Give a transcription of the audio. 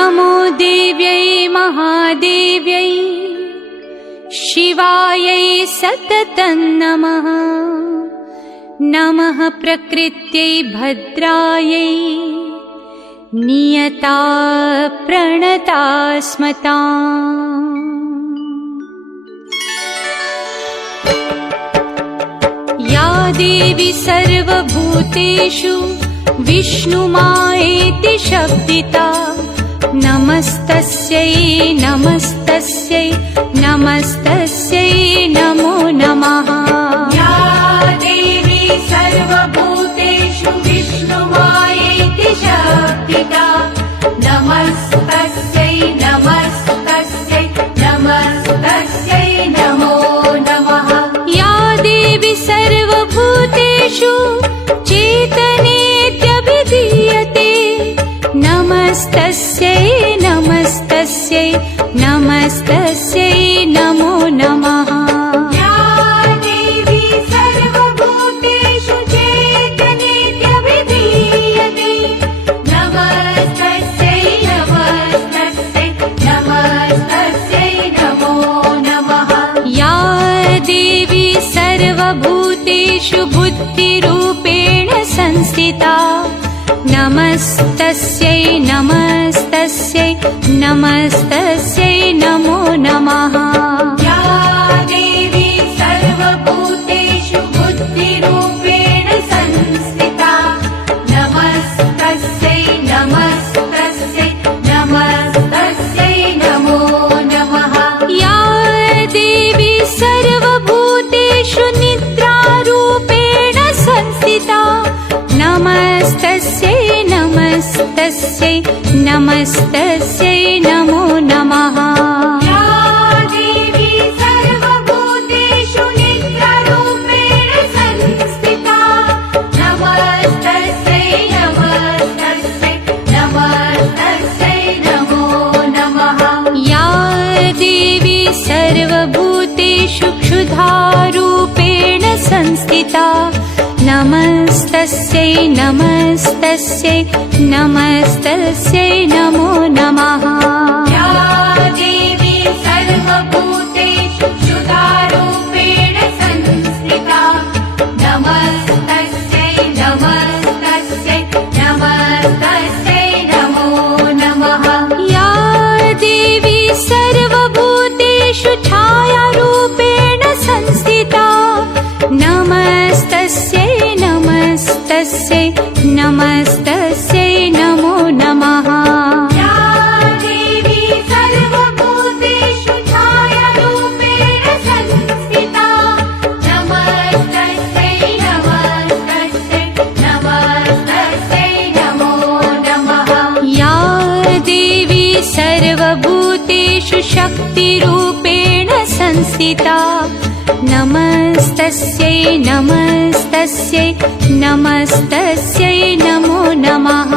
नमो देव्यै महादेव्यै शिवायै सततं नमः। नमः प्रकृत्यै भद्रायै नियता प्रणता स्मताम्। या देवी सर्वभूतेषु विष्णुमायेति शब्दिता नमस्तस्यै नमस्तस्यै नमस्तस्यै नमो नमः। या देवी सर्वभूतेषु विष्णुमायेति शब्दिता नमस्तस्यै नमस्तस्यै नमस्तस्यै नमो नमः। या देवी सर्वभूतेषु चेतनेत्यभिधीयते नमस्तस्यै नमस्तस्यै नमस्तस्यै नमो नमः। या देवी सर्वभूतेषु चेतनेत्यभिधीयते नमस्तस्यै नमस्तस्यै नमस्तस्यै नमो नमः। या देवी सर्वभूतेषु बुद्धिरूपेण संस्थिता नमस्तस्यै नमस्तस्यै नमस्तस्यै नमो नमः। या देवी सर्वभूतेषु बुद्धिरूपेण संस्थिता नमस्तस्यै नमस्तस्यै नमस्तस्यै नमो नमः। या देवी सर्वभूतेषु निद्रारूपेण संस्थिता नमस्तस्यै नमस्तस्यै नमस्तस्यै नमो नमः। या देवी सर्वभूतेषु निद्रारूपेण संस्थिता नमस्तस्यै नमस्तस्यै नमस्तस्यै नमो नमः। या देवी सर्वभूतेषु क्षुधारूपेण संस्थिता नमस्तस्यै नमस्तस्यै नमस्तस्यै नमो नमः। या देवी सर्वभूतेषु क्षुधारूपेण संस्थिता नमस्तस्यै नमस्तस्यै नमस्तस्यै नमो नमः। या देवी सर्वभूतेषु छायारूपेण संस्थिता नमस्तस्यै नमस्तस्यै नमस्तस्यै नमो नमः। या देवी सर्वभूतेषु छायारूपेण संस्थिता नमस्तस्यै नमस्तस्यै नमस्तस्यै नमो नमः। या देवी सर्वभूतेषु शक्तिरूपेण संस्थिता नमस्तस्यै नमस्तस्यै नमस्तस्यै नमो नमः।